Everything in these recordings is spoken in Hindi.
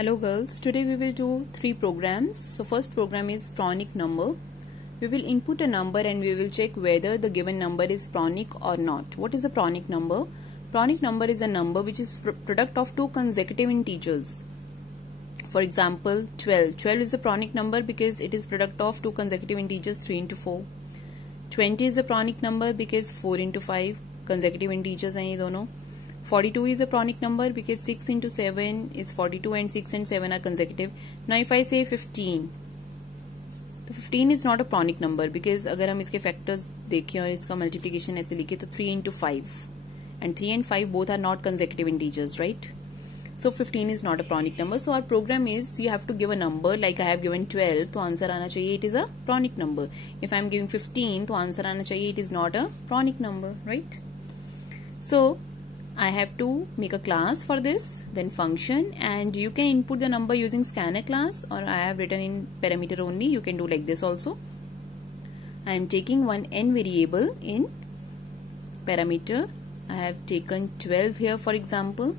Hello girls, today we will do 3 programs. So first program is Pronic number. We will input a number and we will check whether the given number is Pronic or not. What is a Pronic number? Pronic number is a number which is product of two consecutive integers. For example, 12. 12 is a Pronic number because it is product of two consecutive integers 3 into 4. 20 is a Pronic number because 4 into 5 consecutive integers हैं ये दोनों. 42 is a Pronic number because 6 into 7 is 42 and 6 and 7 are consecutive. Now if I say 15, तो 15 is not a Pronic number because अगर हम इसके factors देखें और इसका multiplication ऐसे लिखे तो 3 into 5 and 3 and 5 both are not consecutive integers, right? So 15 is not a Pronic number. So our program is you have to give a number like I have given 12 तो आंसर आना चाहिए it is a Pronic number. If I am giving 15 तो आंसर आना चाहिए it is not a Pronic number, right? So I have to make a class for this, then function, and you can input the number using scanner class, or I have written in parameter only. You can do like this also. I am taking one n variable in parameter. I have taken 12 here for example.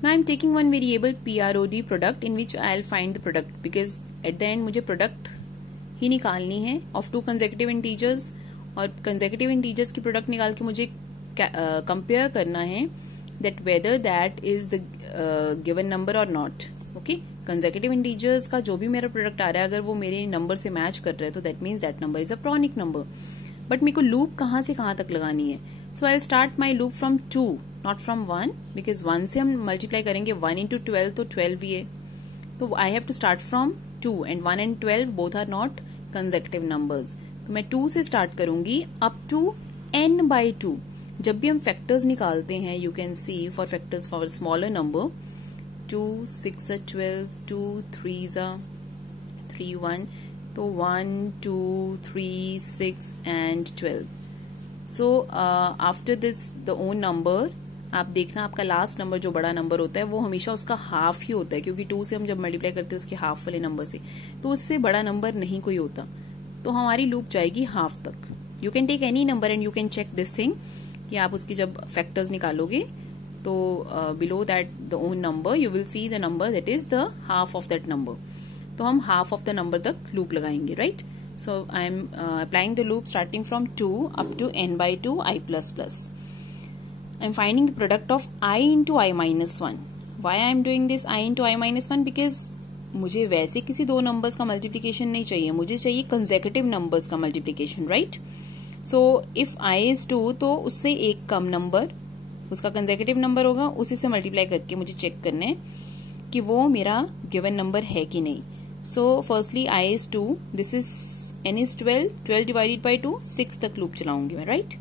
Now I am taking one variable prod product in which I will find the product because at the end मुझे product ही निकालनी है of two consecutive integers और consecutive integers की product निकाल के मुझे कंपेयर करना है that whether that is the given number or not. Okay, consecutive integers का जो भी मेरा प्रोडक्ट आ रहा है अगर वो मेरे नंबर से मैच कर रहा है तो that means that number is a Pronic number. But मेरे को लूप कहाँ से कहाँ तक लगानी है. So I'll start my loop from 2 not from 1 because 1 से हम मल्टीप्लाई करेंगे 1 into 12 तो 12 ही है. तो I have to start from 2 and 1 and 12 both are not consecutive numbers. तो मैं 2 से स्टार्ट करूंगी up to n by 2. जब भी हम फैक्टर्स निकालते हैं you can see for factors for smaller number 2 6 12 2 3 3 1 तो 1 2 3 6 and 12. So after this the own number आप देखना आपका लास्ट नंबर जो बड़ा नंबर होता है वो हमेशा उसका हाफ ही होता है क्योंकि 2 से हम जब मल्टीप्लाई करते हैं उसके हाफ वाले नंबर से तो उससे बड़ा नंबर नहीं कोई होता. तो हमारी लूप जाएगी हाफ तक. You can take any number and you can check this thing कि आप उसकी जब फैक्टर्स निकालोगे तो below that the own number you will see the number that is the half of that number. तो हम हाफ ऑफ द नंबर तक लूप लगाएंगे, right? So I am applying the loop starting from 2 up to n by 2 i plus plus. I am finding the product of i into i minus 1. Why I am doing this i into i minus 1 because मुझे वैसे किसी दो नंबर्स का मल्टीप्लीकेशन नहीं चाहिए, मुझे चाहिए कंसेक्यूटिव नंबर्स का multiplication, right? So if i is 2 तो उससे एक कम नंबर उसका कंसेक्यूटिव नंबर होगा, उसी से मल्टीप्लाई करके मुझे चेक करना है कि वो मेरा गिवन नंबर है कि नहीं. So firstly i is 2, this is n is 12 divided by 2 6 तक लूप चलाऊंगी मैं, right?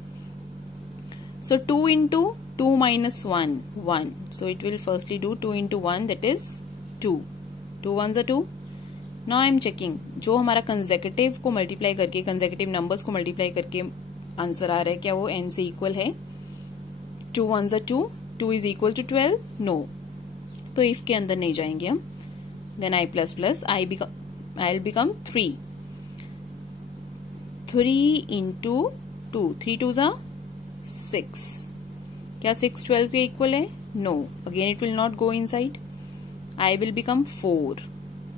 So 2 into 2 minus 1 1. So it will firstly do 2 into 1 that is 2. 2 ones are 2. Now I am checking जो हमारा कंसेक्यूटिव को मल्टीप्लाई करके कंसेक्यूटिव नंबर्स को मल्टीप्लाई करके आंसर आ रहा है क्या वो n से इक्वल है. 2 ones are 2. 2 is equal to 12. No. तो इफ के अंदर नहीं जाएंगे हम. Then i plus plus I will become 3. 3 into 2. 3 2s are 6. क्या 6 12 के इक्वल है? No. Again it will not go inside. i will become 4.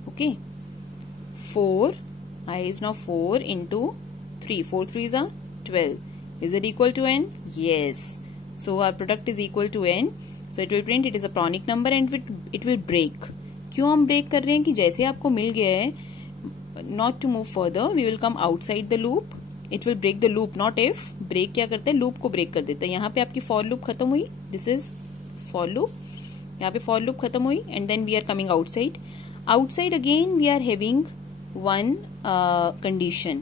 Okay. 4 I is now 4 into 3. 4 3s are 12. Is it equal to n? Yes. So our product is equal to n. So it will print it is a Pronic number and it will break. क्यों हम ब्रेक कर रहे हैं कि जैसे आपको मिल गया है not to move further we will come outside the loop. It will break the loop not if. break क्या करते हैं लूप को ब्रेक कर देता है. यहाँ पे आपकी for loop खत्म हुई. This is for loop. यहाँ पे for loop खत्म हुई and then we are coming outside. Outside again we are having one condition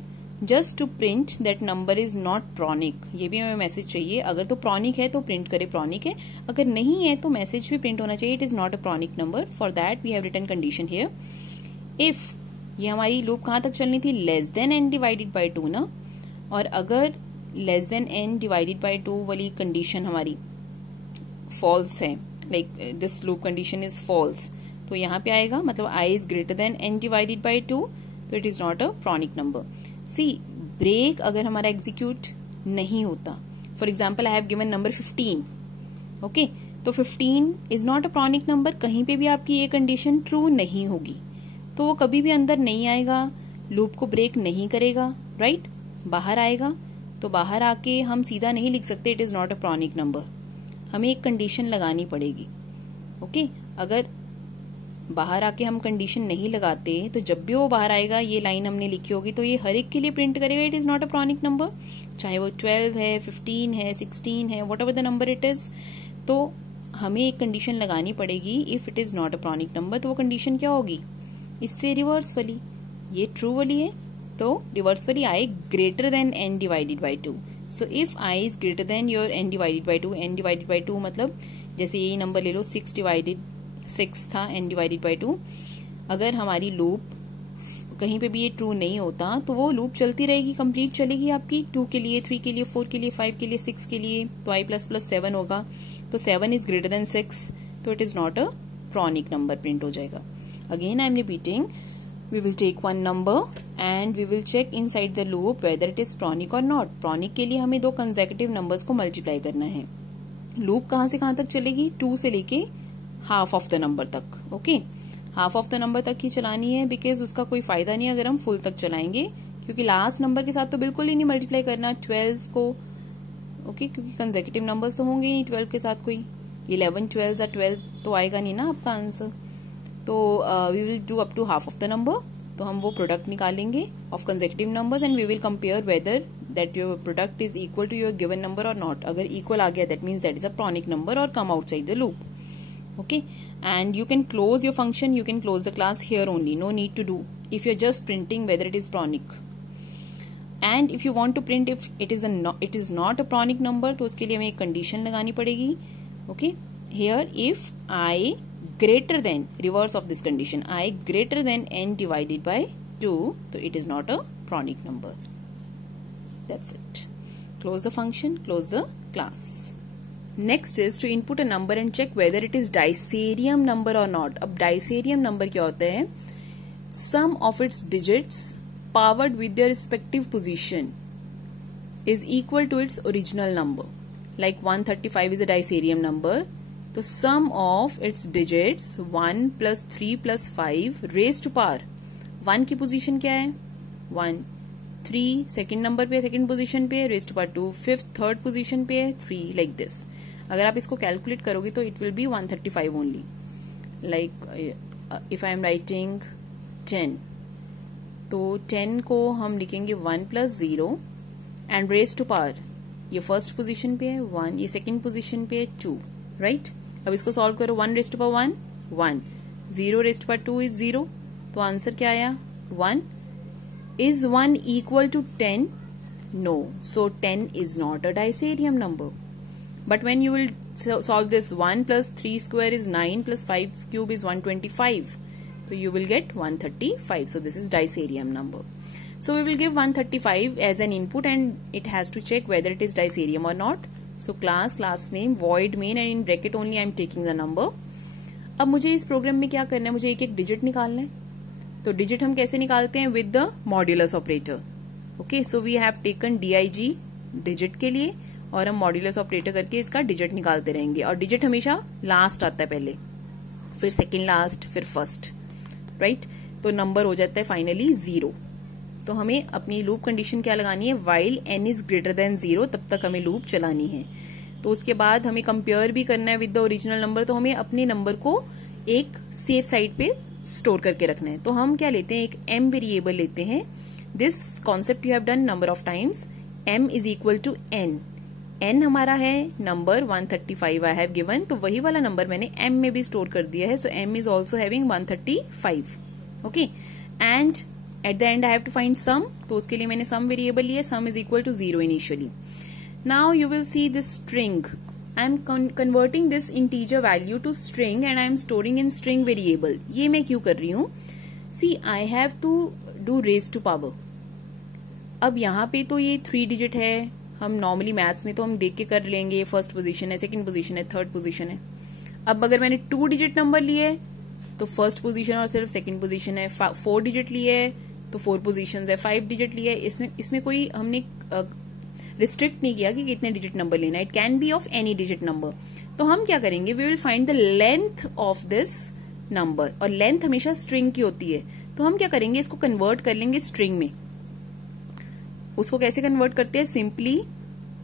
just to print that number is not Pronic. ये भी हमें मैसेज चाहिए. अगर तो Pronic है तो प्रिंट करे Pronic है, अगर नहीं है तो मैसेज भी प्रिंट होना चाहिए it is not a Pronic number. For that we have written condition here. If ये हमारी लूप कहाँ तक चलनी थी? Less than n divided by 2 ना. और अगर less than n divided by 2 वाली कंडीशन हमारी फॉल्स है like this loop condition is false तो यहाँ पे आएगा मतलब i is greater than n divided by 2 तो it is not a Pronic number. See break अगर हमारा एग्जीक्यूट नहीं होता for example I have given number 15. Okay तो 15 is not a pronic number, कहीं पे भी आपकी ये कंडीशन ट्रू नहीं होगी तो वो कभी भी अंदर नहीं आएगा, लूप को ब्रेक नहीं करेगा, राइट? बाहर आएगा तो बाहर आके हम सीधा नहीं लिख सकते it is not a pronic number, हमें एक कंडीशन लगानी पड़ेगी। ओके, अगर बाहर आके हम कंडीशन नहीं लगाते तो जब भी वो बाहर आएगा, ये लाइन हमने लिखी होगी तो ये हर एक के लिए प्रिंट करेगा it is not a pronic number, चाहे वो 12 है, 15 है, 16 है, what ever the number it is. तो हमें एक कंडीशन लगानी पड़ेगी, if it is not a pronic number तो वो कंडीशन क्या होगी, इससे रिवर्स वाली, ये ट्रू वाली है तो रिवर्स वाली i greater than n divided by 2। So if i is greater than your n divided by 2, n divided by 2 मतलब जैसे यही नंबर ले लो 6 था n डिवाइडेड बाई 2, अगर हमारी लूप कहीं पे भी ये ट्रू नहीं होता तो वो लूप चलती रहेगी, कंप्लीट चलेगी आपकी 2 के लिए, 3 के लिए, 4 के लिए, 5 के लिए, 6 के लिए, तो i प्लस प्लस 7 होगा, तो 7 इज ग्रेटर देन 6 तो it is not a pronic number print हो जाएगा। Again I am repeating, we will take one number and we will check inside the loop whether it is pronic or not। pronic के लिए हमें दो consecutive numbers को multiply करना है। loop कहाँ से कहाँ तक चलेगी, 2 से लेके half of the number तक। Okay, half of the number तक ही चलानी है बिकॉज उसका कोई फायदा नहीं अगर हम फुल तक चलाएंगे, क्योंकि लास्ट नंबर के साथ तो बिल्कुल ही नहीं मल्टीप्लाई करना 12 को। ओके, क्योंकि कंसेक्यूटिव नंबर्स तो होंगे नहीं 12 के साथ, कोई 11 12 या 12 तो आएगा नहीं ना आपका आंसर। तो we will do up to half of the number, तो हम वो प्रोडक्ट निकालेंगे of consecutive numbers and we will compare whether that your product is equal to your given number और नॉट। अगर इक्वल आ गया that means that is a pronic number और come outside the loop. Okay, and you can close your function, you can close the class here only, no need to do if you are just printing whether it is pronic. And if you want to print if it is not a pronic number तो उसके लिए हमें एक कंडीशन लगानी पड़ेगी। Okay, here if I greater than, reverse of this condition, I greater than n divided by 2 so it is not a pronic number। That's it, close the function, close the class। Next is to input a number and check whether it is Dyserium number or not। अब Dyserium number क्या होता है, sum of its digits powered with their respective position is equal to its original number, like 135 is a Dyserium number, तो sum of its digits 1 plus 3 plus 5 raise to power 1 की पोजीशन क्या है 1, 3 सेकेंड नंबर पे सेकेंड पोजीशन पे raise to power 2, fifth third position पे है 3, लाइक दिस। अगर आप इसको कैलकुलेट करोगे तो it will be 135 only. Like if I am writing 10 तो 10 को हम लिखेंगे 1 plus 0 and raise to power, ये फर्स्ट पोजीशन पे है 1, ये सेकेंड पोजीशन पे है 2, राइट। अब इसको सॉल्व करो, 1 raise to power 1, 0 raise to power 2 is 0, तो आंसर क्या आया 1। Is 1 equal to 10? No, so 10 is not a Dyserium number। But when you will solve this 1 plus 3 square is 9 plus 5 cube is 125, तो you will get 135, so this is Dyserium number। So we will give 135 as an input and it has to check whether it is Dyserium or not। So class name void main and in bracket only I am taking the number। अब मुझे इस प्रोग्राम में क्या करना है, मुझे एक एक डिजिट निकालना है, तो डिजिट हम कैसे निकालते हैं, with the modulus operator. Okay, so we have taken DIG digit के लिए और हम मॉड्यूलस ऑपरेटर करके इसका डिजिट निकालते रहेंगे, और डिजिट हमेशा लास्ट आता है पहले, फिर सेकेंड लास्ट, फिर फर्स्ट, राइट। तो नंबर हो जाता है फाइनली 0। तो हमें अपनी लूप कंडीशन क्या लगानी है, while n is greater than 0, तब तक हमें लूप चलानी है। तो उसके बाद हमें कंपेयर भी करना है विद द ओरिजिनल नंबर, तो हमें अपने नंबर को एक सेफ साइड पे स्टोर करके रखना है। तो हम क्या लेते हैं, एक m वेरिएबल लेते हैं। This concept you have done number of times. m is equal to n, n हमारा है नंबर 135 आई हैव गिवन, तो वही वाला नंबर मैंने m में भी स्टोर कर दिया है, so m is also having 135। Okay, and at the end I have to find sum, तो उसके लिए मैंने सम वेरिएबल लिया, sum is equal to 0 initially. Now you will see this string, I am converting this integer value to string and I am storing in string variable. ये मैं क्यों कर रही हूँ, see I have to do raise to power. अब यहाँ पे तो ये 3 डिजिट है, हम नॉर्मली मैथ्स में तो हम देख के कर लेंगे, फर्स्ट पोजीशन है, सेकंड पोजीशन है, थर्ड पोजीशन है। अब अगर मैंने 2 डिजिट नंबर लिए तो फर्स्ट पोजीशन और सिर्फ सेकंड पोजीशन है, 4 डिजिट लिए तो 4 पोजीशंस है, 5 डिजिट लिए, इसमें कोई हमने रिस्ट्रिक्ट नहीं किया कि कितने डिजिट नंबर लेना है, it can be of any digit number. तो हम क्या करेंगे, we will find the length of this number, और लेंथ हमेशा स्ट्रिंग की होती है, तो हम क्या करेंगे, इसको कन्वर्ट कर लेंगे स्ट्रिंग में। उसको कैसे कन्वर्ट करते हैं, सिंपली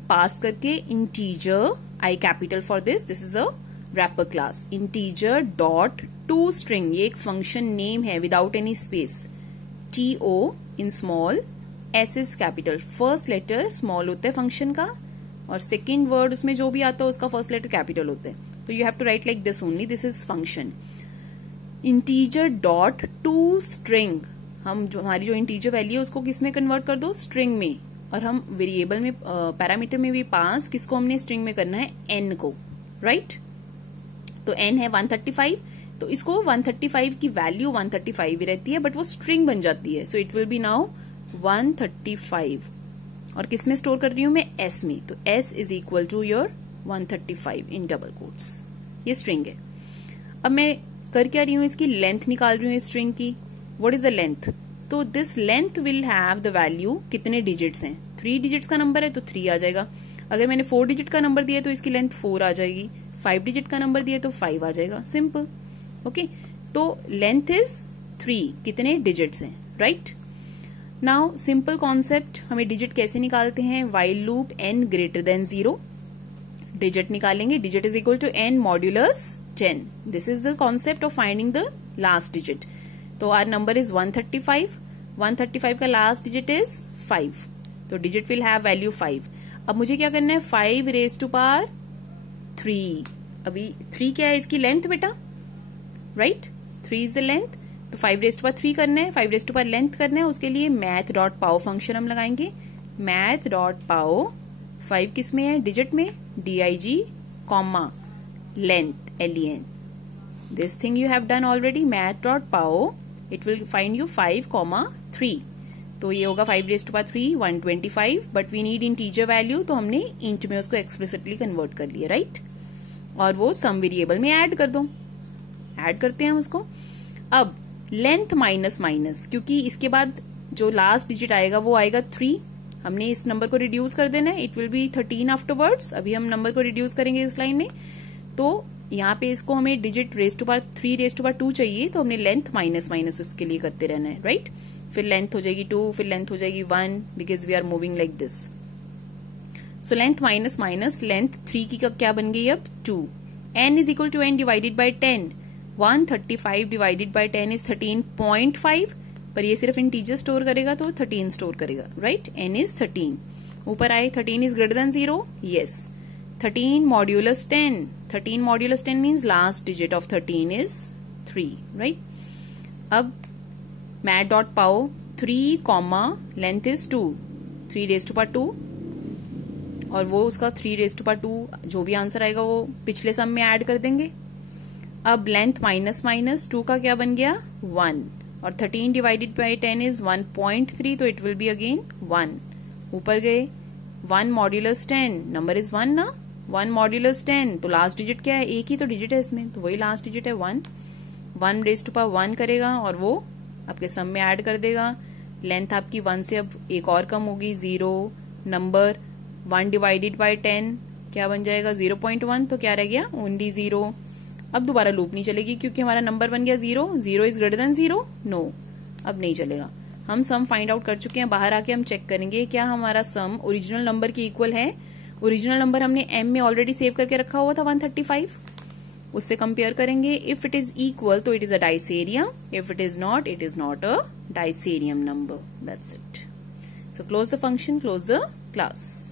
पास करके integer, I capital for this is a wrapper class, integer dot to string, ये एक फंक्शन नेम है without any space, TO in small, S is capital, first letter small होता है फंक्शन का, और सेकेंड वर्ड उसमें जो भी आता है उसका फर्स्ट लेटर कैपिटल होता है, तो you have to write like this only, this is function. Integer dot to string, हम जो हमारी जो इंटीजर वैल्यू है उसको किस में कन्वर्ट कर दो, स्ट्रिंग में, और हम वेरिएबल में पैरामीटर में भी पास किसको हमने स्ट्रिंग में करना है, n को, राइट। तो n है 135, तो इसको 135 की वैल्यू 135 ही रहती है, बट वो स्ट्रिंग बन जाती है, so it will B now 135, और किस में स्टोर कर रही हूं मैं, S में, तो S is equal to your 135 in double quotes, ये स्ट्रिंग है। अब मैं कर क्या रही हूं, इसकी लेंथ निकाल रही हूं इस स्ट्रिंग की, व्हाट इज द लेंथ, तो this length will have the value, कितने डिजिट्स हैं, 3 डिजिट्स का नंबर है तो 3 आ जाएगा, अगर मैंने 4 डिजिट का नंबर दिया तो इसकी लेंथ 4 आ जाएगी, 5 डिजिट का नंबर दिया तो 5 आ जाएगा, सिंपल, ओके। तो लेंथ इज 3, कितने डिजिट्स हैं, राइट। नाउ सिंपल कॉन्सेप्ट, हमें डिजिट कैसे निकालते हैं, while loop n greater than 0, digit निकालेंगे, digit is equal to n modulus 10, this is the concept of finding the last digit. तो आर नंबर इज 135, 135 का लास्ट डिजिट इज 5, तो डिजिट विल हैव वैल्यू 5। अब मुझे क्या करना है, 5 रेज टू पावर 3, अभी 3 क्या है इसकी लेंथ बेटा, राइट, 3 इज द लेंथ, तो 5 रेज टू पावर 3 करना है, 5 रेज टू पावर लेंथ करना है, उसके लिए मैथ डॉट पाओ फंक्शन हम लगाएंगे, मैथ डॉट पाओ, 5 किस में है, डिजिट में, DIG comma length LEN, this thing you have done already, math dot pow, it will find you 5,3, तो ये होगा 5 raise to power 3 125, but we need integer value, तो हमने इंट में उसको एक्सप्लिसिटली कन्वर्ट कर लिया, राइट, और वो सम वेरिएबल में ऐड कर दो, ऐड करते हैं हम उसको। अब लेंथ माइनस माइनस, क्योंकि इसके बाद जो लास्ट डिजिट आएगा वो आएगा 3, हमने इस नंबर को रिड्यूस कर देना है, इट विल बी 13 आफ्टरवर्ड्स, अभी हम नंबर को रिड्यूस करेंगे इस लाइन में, तो यहाँ पे इसको हमें digit raise to power 3 raise to power 2 चाहिए, तो हमने लेंथ माइनस माइनस उसके लिए करते रहना है, राइट, फिर लेंथ हो जाएगी 2, फिर लेंथ हो जाएगी 1, because we are moving like this, so length minus minus length 3 की क्या बन गई अब 2, n is equal to n divided by 10, 135 divided by 10 is 13.5, पर ये सिर्फ इंटीजर स्टोर करेगा तो 13 स्टोर करेगा, राइट, n इज 13, ऊपर आए 13 is greater than 0, yes, 13 modulus 10, 13 modulus 10 means last digit of 13 is 3, right. अब math dot pow 3 comma length is 2, 3 raise to power 2, और वो उसका 3 रेज टू पावर 2 जो भी आंसर आएगा वो पिछले सम में ऐड कर देंगे। अब लेंथ माइनस माइनस 2 का क्या बन गया 1, और 13 डिवाइडेड बाई 10 इज 1.3, तो इट विल बी अगेन 1, ऊपर गए 1 मॉड्यूलस 10, नंबर इज 1 ना, 1 मॉड्यूलस 10, तो लास्ट डिजिट क्या है, एक ही तो डिजिट है इसमें, तो वही लास्ट डिजिट है 1, 1 रेज टू पावर 1 करेगा और वो आपके सम में ऐड कर देगा, लेंथ आपकी 1 से अब एक और कम होगी 0, नंबर 1 डिवाइडेड बाई 10 क्या बन जाएगा 0.1, तो क्या रह गया ओनली 0। अब दोबारा लूप नहीं चलेगी क्योंकि हमारा नंबर बन गया 0, 0 इज ग्रेटर देन 0, नो, अब नहीं चलेगा। हम सम फाइंड आउट कर चुके हैं, बाहर आके हम चेक करेंगे क्या हमारा सम ओरिजिनल नंबर के इक्वल है। ओरिजिनल नंबर हमने m में ऑलरेडी सेव करके रखा हुआ था 135, उससे कंपेयर करेंगे, इफ इट इज इक्वल तो it is a Disarium, if it is not a Disarium number, that's it. So close the function, close the class.